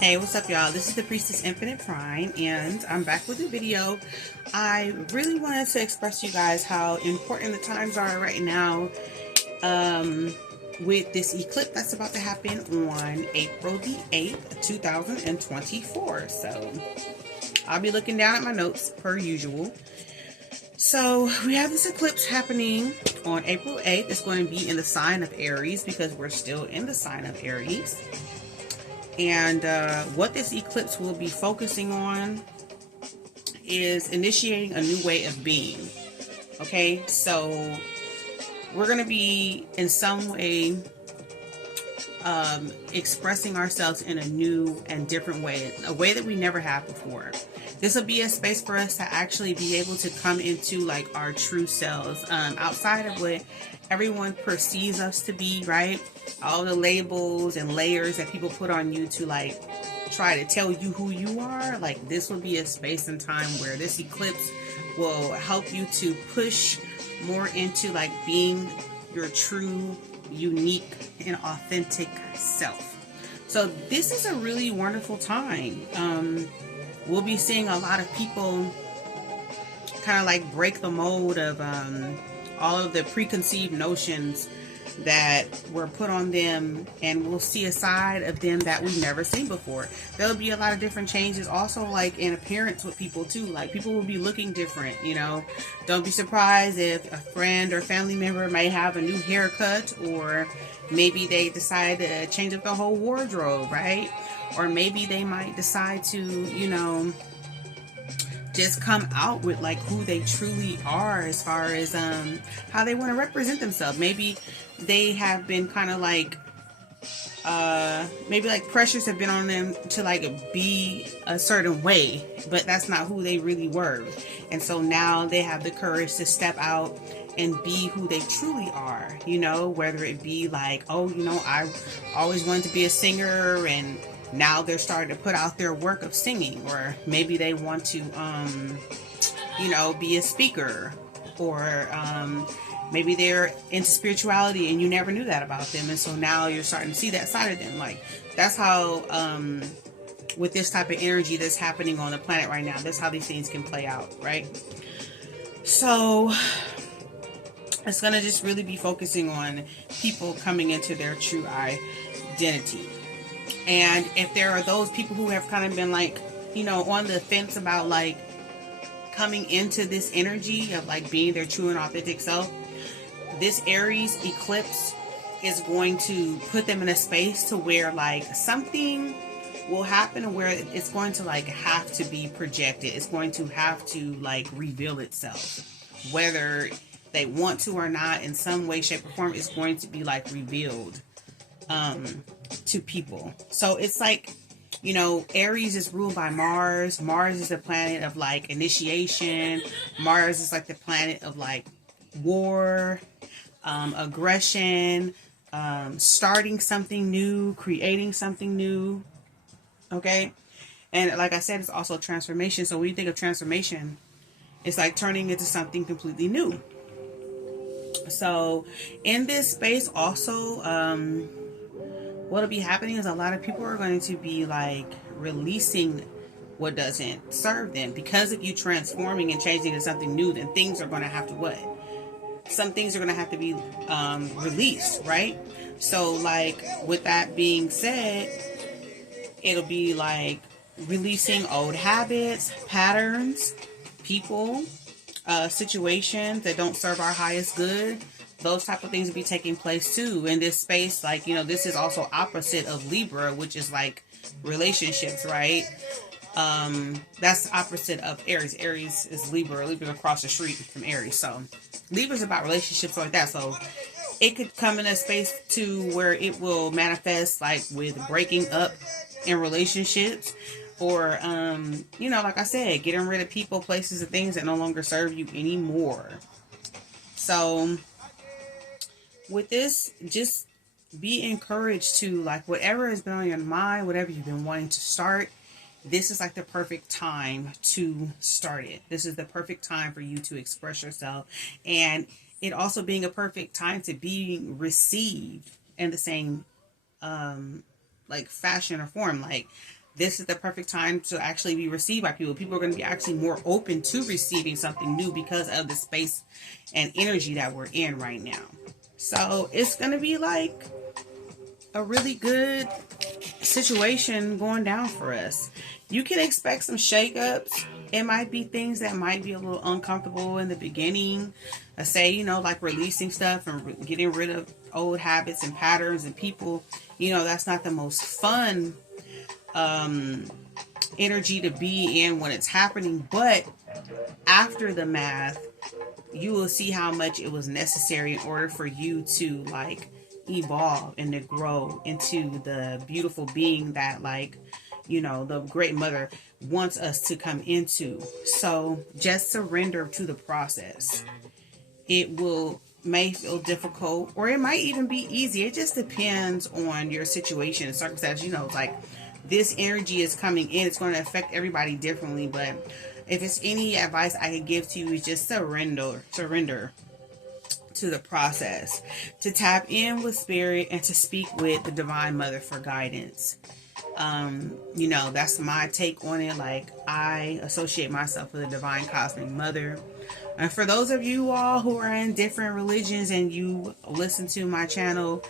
Hey, what's up, y'all? This is the Priestess Infinite Prime, and I'm back with a video. I really wanted to express to you guys how important the times are right now with this eclipse that's about to happen on April the 8th, 2024. So I'll be looking down at my notes per usual. So we have this eclipse happening on April 8th. It's going to be in the sign of Aries because we're still in the sign of Aries. And what this eclipse will be focusing on is initiating a new way of being. Okay, so we're going to be in some way expressing ourselves in a new and different way, a way that we never have before. This will be a space for us to actually be able to come into like our true selves, outside of what everyone perceives us to be, right? All the labels and layers that people put on you to like try to tell you who you are. Like, this will be a space and time where this eclipse will help you to push more into like being your true, unique, and authentic self. So this is a really wonderful time. We'll be seeing a lot of people kind of like break the mold of all of the preconceived notions that were put on them, and we'll see a side of them that we've never seen before. There'll be a lot of different changes also, like in appearance with people too. Like, people will be looking different, you know. Don't be surprised if a friend or family member may have a new haircut, or maybe they decide to change up the whole wardrobe, right? Or maybe they might decide to, you know, just come out with like who they truly are as far as how they want to represent themselves. Maybe they have been kind of like maybe like pressures have been on them to like be a certain way, but that's not who they really were. And so now they have the courage to step out and be who they truly are, you know, whether it be like, oh, you know, I always wanted to be a singer, and now they're starting to put out their work of singing. Or maybe they want to you know, be a speaker, or maybe they're into spirituality and you never knew that about them, and so now you're starting to see that side of them. Like, that's how with this type of energy that's happening on the planet right now, that's how these things can play out, right? So it's going to just really be focusing on people coming into their true identity. And if there are those people who have kind of been like, you know, on the fence about like coming into this energy of like being their true and authentic self, this Aries eclipse is going to put them in a space to where like something will happen where it's going to like have to be projected. It's going to have to like reveal itself, whether they want to or not. In some way, shape, or form, it's going to be like revealed to people. So it's like, you know, Aries is ruled by Mars. Mars is the planet of like initiation. Mars is like the planet of like war, aggression, starting something new, creating something new. Okay. And like I said, it's also transformation. So when you think of transformation, it's like turning into something completely new. So in this space also, what'll be happening is a lot of people are going to be like releasing what doesn't serve them. Because of you transforming and changing into something new, then things are going to have to what? Some things are going to have to be released, right? So like, with that being said, it'll be like releasing old habits, patterns, people, situations that don't serve our highest good. Those type of things will be taking place too in this space. Like, you know, this is also opposite of Libra, which is like relationships, right? That's opposite of Aries. Aries is Libra. Libra's across the street from Aries. So Libra's about relationships like that. So it could come in a space to where it will manifest like with breaking up in relationships, or you know, like I said, getting rid of people, places, and things that no longer serve you anymore. So with this, just be encouraged to like, whatever has been on your mind, whatever you've been wanting to start, this is like the perfect time to start it. This is the perfect time for you to express yourself, and it also being a perfect time to be received in the same like fashion or form. Like, this is the perfect time to actually be received by people. People are going to be actually more open to receiving something new because of the space and energy that we're in right now. So it's going to be like a really good situation going down for us. You can expect some shakeups. It might be things that might be a little uncomfortable in the beginning. Say, you know, like releasing stuff and getting rid of old habits and patterns and people. You know, that's not the most fun energy to be in when it's happening. But after the math, you will see how much it was necessary in order for you to like evolve and to grow into the beautiful being that, like, you know, the great mother wants us to come into. So just surrender to the process. It may feel difficult, or it might even be easy. It just depends on your situation and circumstance. You know, like this energy is coming in, it's going to affect everybody differently. But if it's any advice I can give to you, is just surrender to the process, to tap in with spirit and to speak with the divine mother for guidance. You know, that's my take on it. Like, I associate myself with a divine cosmic mother. And for those of you all who are in different religions and you listen to my channel,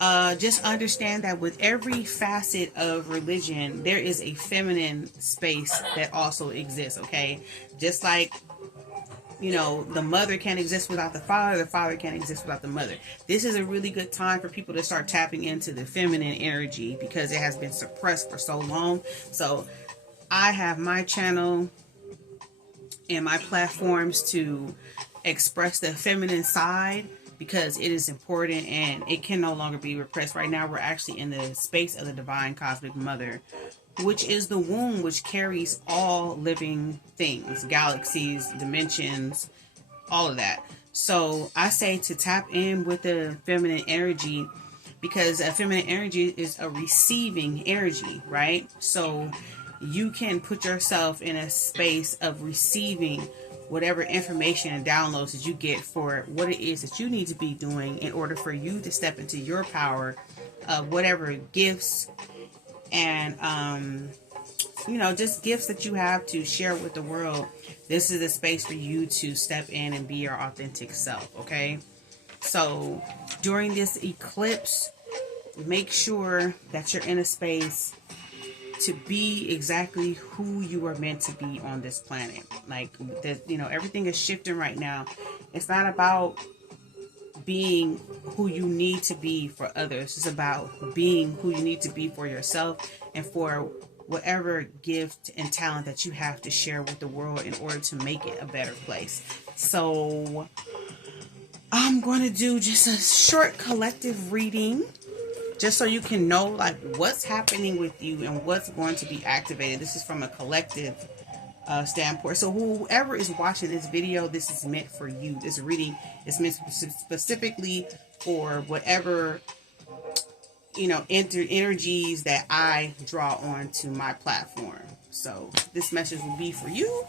just understand that with every facet of religion, there is a feminine space that also exists, okay? Just like, you know, the mother can't exist without the father can't exist without the mother. This is a really good time for people to start tapping into the feminine energy because it has been suppressed for so long. So I have my channel and my platforms to express the feminine side because it is important and it can no longer be repressed. Right now, we're actually in the space of the divine cosmic mother, which is the womb which carries all living things, galaxies, dimensions, all of that. So I say to tap in with the feminine energy because a feminine energy is a receiving energy, right? So you can put yourself in a space of receiving whatever information and downloads that you get for what it is that you need to be doing in order for you to step into your power of whatever gifts and you know, just gifts that you have to share with the world. This is a space for you to step in and be your authentic self, okay? So during this eclipse, make sure that you're in a space to be exactly who you are meant to be on this planet. Like, you know, everything is shifting right now. It's not about being who you need to be for others. It's about being who you need to be for yourself and for whatever gift and talent that you have to share with the world in order to make it a better place. So I'm going to do just a short collective reading just so you can know like what's happening with you and what's going to be activated. This is from a collective standpoint. So whoever is watching this video, this is meant for you. This reading is meant specifically for whatever, you know, energies that I draw on to my platform. So this message will be for you.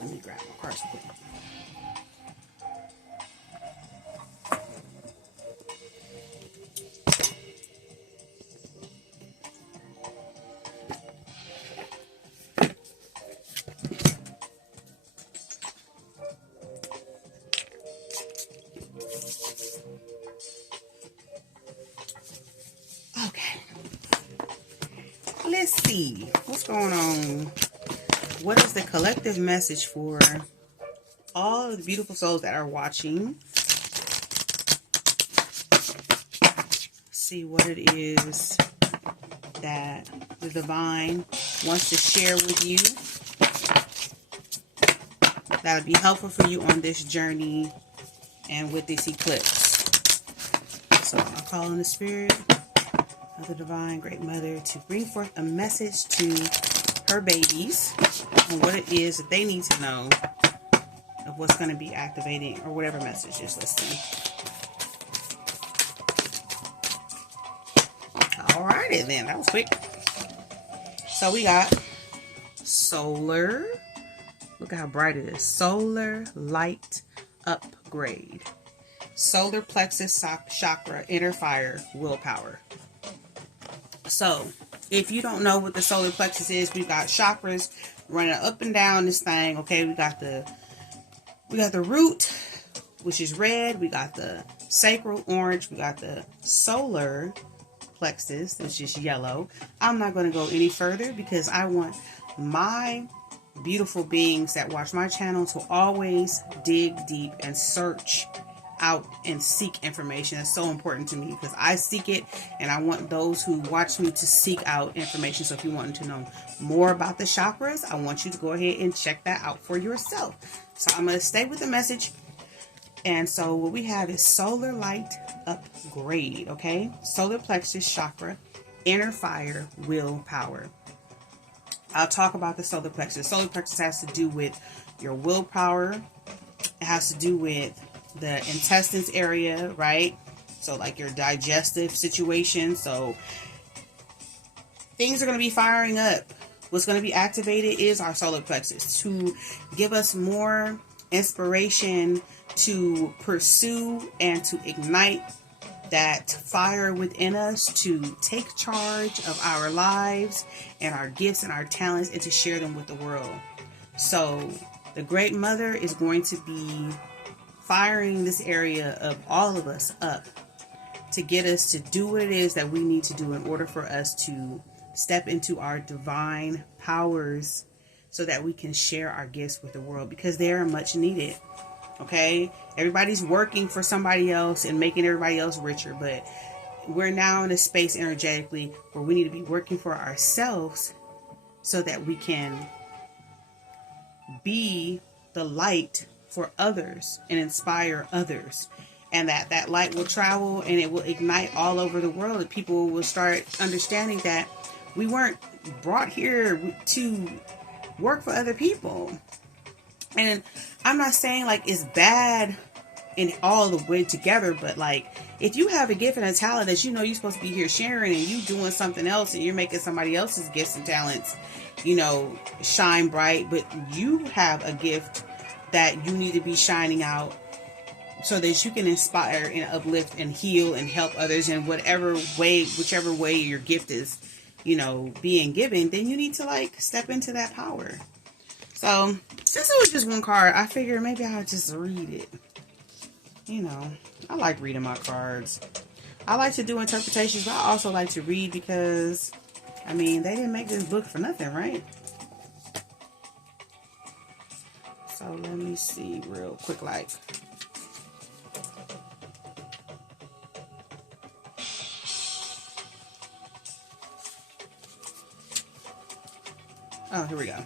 Let me grab my cards quick. Okay, let's see what's going on. What is the collective message for all of the beautiful souls that are watching? See what it is that the divine wants to share with you that'll be helpful for you on this journey and with this eclipse. So I'll call on the spirit of the divine great mother to bring forth a message to her babies on what it is that they need to know of what's going to be activating or whatever message is listening. Alrighty then, that was quick. So we got solar. Look at how bright it is. Solar light upgrade. Solar plexus chakra, inner fire, willpower. So If you don't know what the solar plexus is, we've got chakras running up and down this thing. Okay, we got the root, which is red. We got the sacral, orange. We got the solar plexus, which is yellow. I'm not going to go any further because I want my beautiful beings that watch my channel to always dig deep and search out and seek information. It's so important to me because I seek it, and I want those who watch me to seek out information. So if you want to know more about the chakras, I want you to go ahead and check that out for yourself. So I'm going to stay with the message. And so what we have is solar light upgrade. Okay, solar plexus chakra, inner fire, willpower. I'll talk about the solar plexus. Solar plexus has to do with your willpower. It has to do with the intestines area, right? So like your digestive situation. So things are going to be firing up. What's going to be activated is our solar plexus to give us more inspiration to pursue and to ignite that fire within us, to take charge of our lives and our gifts and our talents, and to share them with the world. So the Great Mother is going to be firing this area of all of us up to get us to do what it is that we need to do in order for us to step into our divine powers so that we can share our gifts with the world, because they are much needed. Okay, everybody's working for somebody else and making everybody else richer, but we're now in a space energetically where we need to be working for ourselves so that we can be the light for others and inspire others, and that light will travel and it will ignite all over the world, and people will start understanding that we weren't brought here to work for other people. And I'm not saying like it's bad in all the way together, but like if you have a gift and a talent that you know you're supposed to be here sharing, and you doing something else and you're making somebody else's gifts and talents, you know, shine bright, but you have a gift that you need to be shining out so that you can inspire and uplift and heal and help others in whichever way your gift is, you know, being given, then you need to like step into that power. So since it was just one card, I figured maybe I'll just read it. You know, I like reading my cards. I like to do interpretations, but I also like to read because, I mean, they didn't make this book for nothing, right? So let me see real quick, like. Oh, here we go.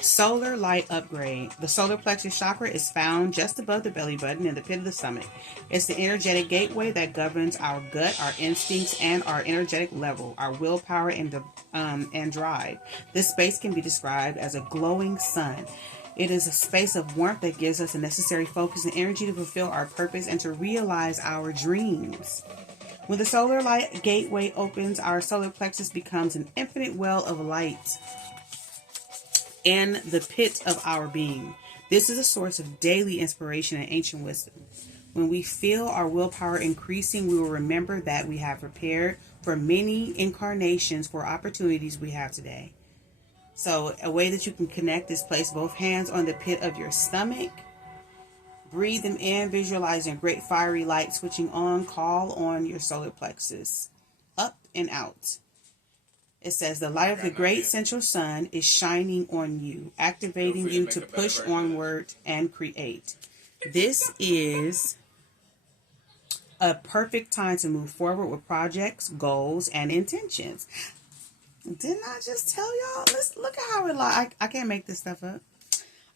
Solar light upgrade. The solar plexus chakra is found just above the belly button in the pit of the stomach. It's the energetic gateway that governs our gut, our instincts, and our energetic level, our willpower and drive. This space can be described as a glowing sun. It is a space of warmth that gives us the necessary focus and energy to fulfill our purpose and to realize our dreams. When the solar light gateway opens, our solar plexus becomes an infinite well of light in the pit of our being. This is a source of daily inspiration and ancient wisdom. When we feel our willpower increasing, we will remember that we have prepared for many incarnations for opportunities we have today. So a way that you can connect is place both hands on the pit of your stomach. Breathe them in, visualizing great fiery light switching on. Call on your solar plexus. Up and out. It says the light of the great central sun is shining on you, activating you to push onward and create. This is a perfect time to move forward with projects, goals, and intentions. Didn't I just tell y'all? Let's look at how it like. I can't make this stuff up.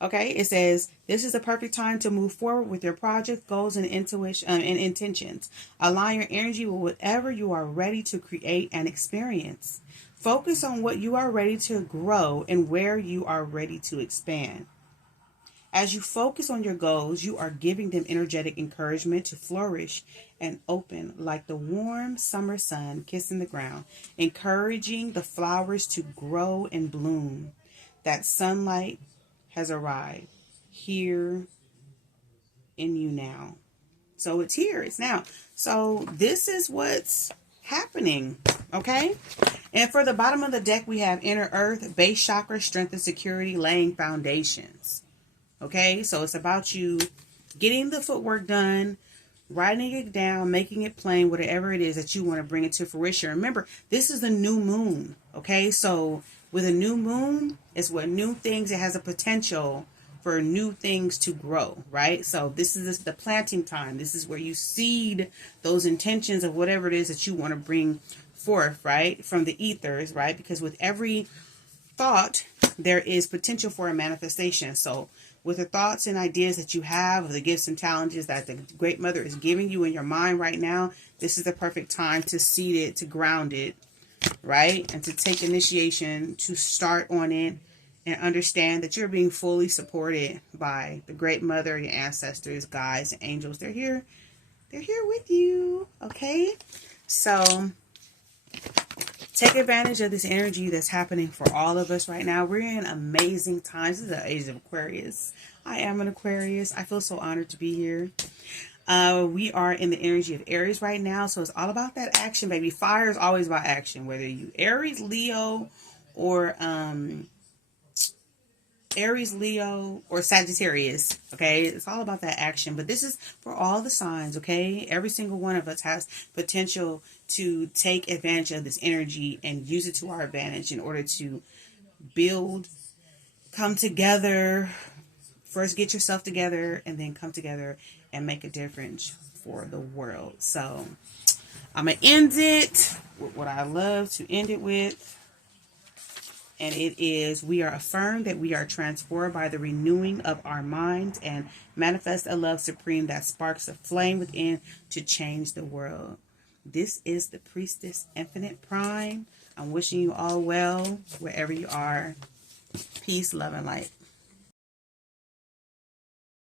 Okay, it says this is the perfect time to move forward with your project, goals, and intuition and intentions. Align your energy with whatever you are ready to create and experience. Focus on what you are ready to grow and where you are ready to expand. As you focus on your goals, you are giving them energetic encouragement to flourish and open like the warm summer sun kissing the ground, encouraging the flowers to grow and bloom. That sunlight has arrived here in you now. So it's here, it's now. So this is what's happening. Okay. And for the bottom of the deck, we have inner earth, base chakra, strength and security, laying foundations. Okay. So it's about you getting the footwork done, writing it down, making it plain, whatever it is that you want to bring it to fruition. Remember, this is the new moon. Okay. So with a new moon, it's what new things, it has a potential for new things to grow, right? So this is the planting time. This is where you seed those intentions of whatever it is that you want to bring forth, right? From the ethers, right? Because with every thought, there is potential for a manifestation. So with the thoughts and ideas that you have, of the gifts and challenges that the Great Mother is giving you in your mind right now, this is the perfect time to seed it, to ground it, right? And to take initiation, to start on it, and understand that you're being fully supported by the Great Mother, your ancestors, guides, and angels. They're here. They're here with you. Okay? So take advantage of this energy that's happening for all of us right now. We're in amazing times. This is the age of Aquarius. I am an Aquarius. I feel so honored to be here. We are in the energy of Aries right now. So it's all about that action, baby. Fire is always about action. Whether you Aries, Leo, or Sagittarius, okay? It's all about that action. But this is for all the signs, okay? Every single one of us has potential to take advantage of this energy and use it to our advantage in order to build, come together. First get yourself together and then come together and make a difference for the world. So I'm going to end it with what I love to end it with. And it is, we are affirmed that we are transformed by the renewing of our minds and manifest a love supreme that sparks a flame within to change the world. This is the Priestess Infinite Prime. I'm wishing you all well wherever you are. Peace, love, and light.